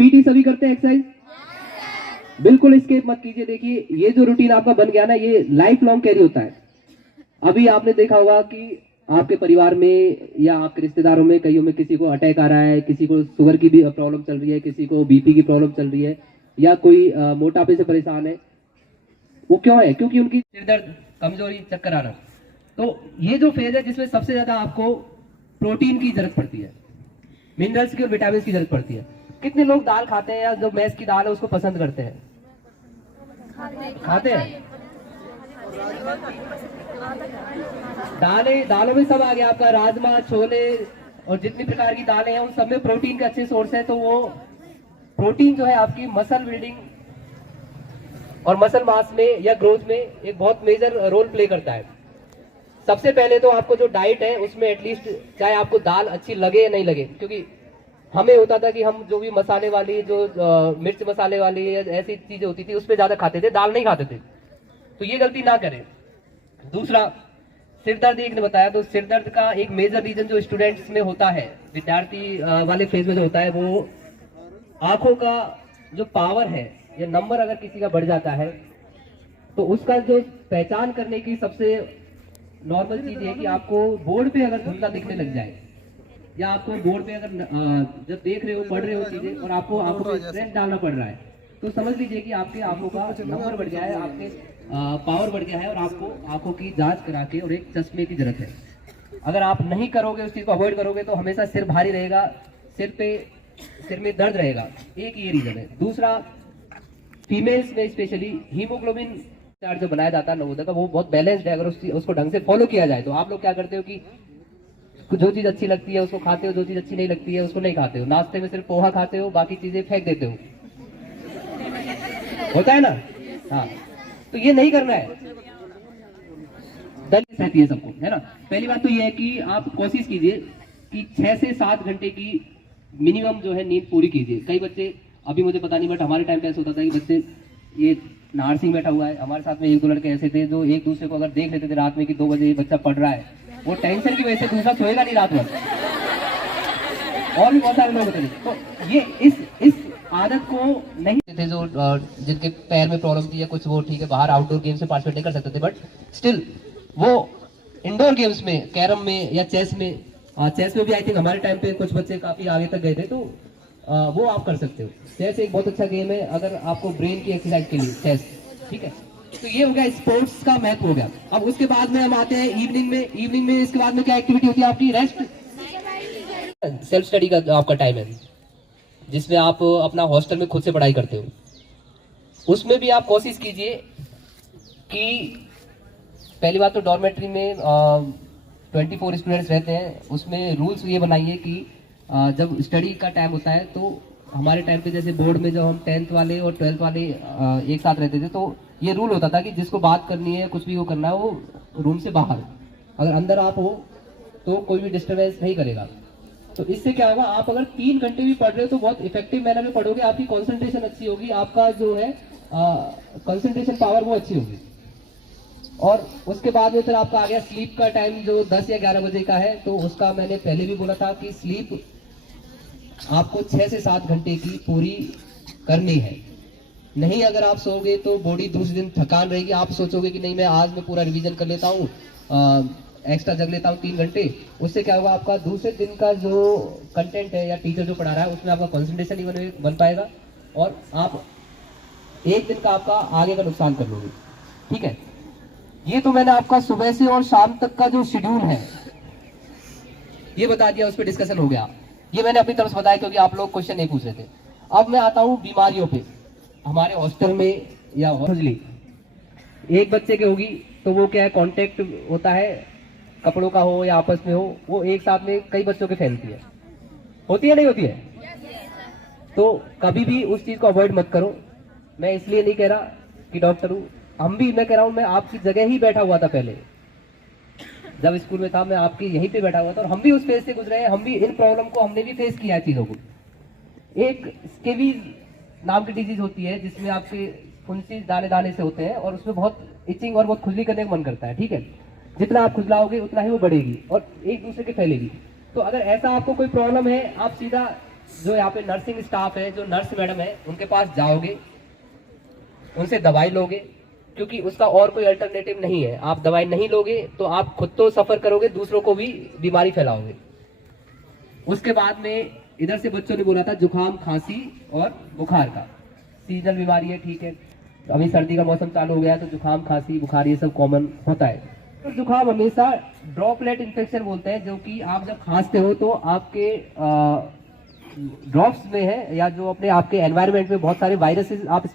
PT सभी करते हैं एक्सरसाइज? बिल्कुल स्किप मत कीजिए। देखिए ये जो रूटीन आपका बन गया ना, ये लाइफ लॉन्ग कैरी होता है। अभी आपने देखा होगा कि आपके परिवार में या आपके रिश्तेदारों में कईयों में किसी को अटैक आ रहा है, किसी को शुगर की भी प्रॉब्लम चल रही है, किसी को बीपी की प्रॉब्लम चल रही है, या कोई मोटापे से परेशान है। वो क्यों है? क्योंकि उनकी सिर दर्द, कमजोरी, चक्कर आना। तो ये जो फेज है जिसमें सबसे ज्यादा आपको प्रोटीन की जरूरत पड़ती है, मिनरल्स की और विटामिन की जरूरत पड़ती है। कितने लोग दाल खाते हैं या जो मैस की दाल है उसको पसंद करते हैं? खाते हैं। दालों में सब आ गया आपका, राजमा, छोले और जितनी प्रकार की दालें हैं उन सब में प्रोटीन के अच्छे सोर्स है। तो वो प्रोटीन जो है आपकी मसल बिल्डिंग और मसल मास में या ग्रोथ में एक बहुत मेजर रोल प्ले करता है। सबसे पहले तो आपको जो डाइट है उसमें एटलीस्ट, चाहे आपको दाल अच्छी लगे या नहीं लगे, क्योंकि हमें होता था कि हम जो भी मसाले वाली, जो मिर्च मसाले वाली ऐसी चीजें होती थी उस पर ज्यादा खाते थे, दाल नहीं खाते थे। तो ये गलती ना करें। दूसरा, सिर दर्द एक ने बताया, तो सिर दर्द का एक मेजर रीजन जो स्टूडेंट्स में होता है, विद्यार्थी वाले फेज में जो होता है, वो आंखों का जो पावर है या नंबर अगर किसी का बढ़ जाता है तो उसका जो पहचान करने की सबसे नॉर्मल चीज है कि आपको बोर्ड पे अगर धुंधला दिखने लग जाए, या आपको बोर्ड पे अगर जब देख रहे हो, पढ़ रहे हो चीजें और आपको आंखों पे स्ट्रेस डालना पड़ रहा है, तो समझ लीजिए कि आपके आंखों का नंबर बढ़ गया है, आपके पावर बढ़ गया है और आपको आंखों की जांच करा के और एक चश्मे की जरूरत है। अगर आप नहीं करोगे, उस चीज को अवॉइड करोगे, तो हमेशा सिर भारी रहेगा, सिर में दर्द रहेगा। एक ये रीजन है। दूसरा, फीमेल्स में स्पेशली हीमोग्लोबिन चार्ट जो बनाया जाता है नवोदय का, वो बहुत बैलेंस्ड है। अगर उसको ढंग से फॉलो किया जाए तो आप लोग क्या करते हो कि जो चीज अच्छी लगती है उसको खाते हो, जो चीज अच्छी नहीं लगती है उसको नहीं खाते हो। नाश्ते में सिर्फ पोहा खाते हो, बाकी चीजें फेंक देते हो, होता है ना? हाँ, तो ये नहीं करना है। दल रहती है सबको, है ना? पहली बात तो ये है कि आप कोशिश कीजिए कि 6 से 7 घंटे की मिनिमम जो है नींद पूरी कीजिए। कई बच्चे, अभी मुझे पता नहीं, बट हमारे टाइम पे ऐसा होता था कि बच्चे, ये नाहर सिंह बैठा हुआ है, हमारे साथ में 1-2 लड़के ऐसे थे जो एक दूसरे को अगर देख लेते थे रात में कि 2 बजे बच्चा पढ़ रहा है, वो टेंशन की वजह से दूसरा सोएगा नहीं रात भर। और भी बहुत सारे लोग होते थे। तो ये इस आदत को नहीं थे, जो जिनके पैर में प्रॉब्लम थी या कुछ, वो ठीक है बाहर आउटडोर गेम्स में पार्टिसिपेट नहीं कर सकते थे, बट स्टिल वो इंडोर गेम्स में, कैरम में या चेस में भी आई थिंक हमारे टाइम पे कुछ बच्चे काफी आगे तक गए थे, तो वो आप कर सकते हो। चेस एक बहुत अच्छा गेम है अगर आपको ब्रेन की एक्सरसाइज के लिए, चेस, ठीक है? तो ये हो गया स्पोर्ट्स का महत्व हो गया। अब उसके बाद में हम आते हैं इवनिंग में इसके बाद में क्या एक्टिविटी होती है आपकी? रेस्ट, सेल्फ स्टडी का आपका टाइम है, जिसमें आप अपना हॉस्टल में खुद से पढ़ाई करते हो। उसमें भी आप कोशिश कीजिए कि पहली बात तो डॉर्मेट्री में 24 स्टूडेंट्स रहते हैं, उसमें रूल्स ये बनाइए कि जब स्टडी का टाइम होता है, तो हमारे टाइम पे जैसे बोर्ड में जब हम 10th वाले और 12th वाले एक साथ रहते थे, तो ये रूल होता था कि जिसको बात करनी है, कुछ भी वो करना है, वो रूम से बाहर, अगर अंदर आप हो तो कोई भी डिस्टर्बेंस नहीं करेगा। तो इससे क्या होगा, आप अगर 3 घंटे भी पढ़ रहे हो तो बहुत इफेक्टिव मैनर में पढ़ोगे, आपकी कंसंट्रेशन अच्छी होगी, आपका जो है कंसंट्रेशन पावर वो अच्छी होगी। और उसके बाद में फिर आपका आ गया स्लीप का टाइम, जो 10 या 11 बजे का है। तो उसका मैंने पहले भी बोला था कि स्लीप आपको 6 से 7 घंटे की पूरी करनी है। नहीं अगर आप सोओगे तो बॉडी दूसरे दिन थकान रहेगी, आप सोचोगे कि नहीं मैं आज में पूरा रिवीजन कर लेता हूँ, एक्स्ट्रा जग लेता हूँ 3 घंटे। उससे क्या होगा, आपका दूसरे दिन का जो कंटेंट है या टीचर जो पढ़ा रहा है उसमें आपका कंसंट्रेशन नहीं बन पाएगा और आप एक दिन का आपका आगे का नुकसान कर लोगे, ठीक है? ये तो मैंने आपका सुबह से और शाम तक का जो शेड्यूल है ये बता दिया, उस पर डिस्कशन हो गया। ये मैंने अपनी तरफ से बताया क्योंकि आप लोग क्वेश्चन नहीं पूछ रहे थे। अब मैं आता हूँ बीमारियों पे। हमारे हॉस्टल में या खुजली एक बच्चे के होगी तो वो क्या है, कांटेक्ट होता है, कपड़ों का हो या आपस में हो, वो एक साथ में कई बच्चों के फैलती है, होती है नहीं होती है? तो कभी भी उस चीज को अवॉइड मत करो। मैं इसलिए नहीं कह रहा कि डॉक्टर हूँ, मैं कह रहा हूँ, मैं आपकी जगह ही बैठा हुआ था पहले, जब स्कूल में था मैं आपके यहीं पे बैठा हुआ था और हम भी उस फेज से गुजरे हैं, हम भी इन प्रॉब्लम को हमने भी फेस किया है चीजों को। एक स्केबीज नाम की डिजीज होती है जिसमें आपके फुंसी दाने दाने से होते हैं और उसमें बहुत इचिंग और बहुत खुजली करने का मन करता है, ठीक है? जितना आप खुजलाओगे उतना ही वो बढ़ेगी और एक दूसरे के फैलेगी। तो अगर ऐसा आपको कोई प्रॉब्लम है, आप सीधा जो यहाँ पे नर्सिंग स्टाफ है, जो नर्स मैडम है, उनके पास जाओगे, उनसे दवाई लोगे, क्योंकि उसका और कोई अल्टरनेटिव नहीं है। आप दवाई नहीं लोगे तो आप खुद तो सफर करोगे, दूसरों को भी बीमारी फैलाओगे। उसके बाद में इधर से बच्चों ने बोला था जुकाम, खांसी और बुखार का, सीजनल बीमारी है, ठीक है। अभी सर्दी का मौसम चालू हो गया तो जुकाम, खांसी, बुखार ये सब कॉमन होता है। तो जुकाम हमेशा ड्रॉपलेट इन्फेक्शन बोलते हैं, जो कि आप जब खांसते हो तो आपके ड्रॉप्स में है, या जो अपने आपके एनवायरनमेंट में बहुत सारे वायरसेस आप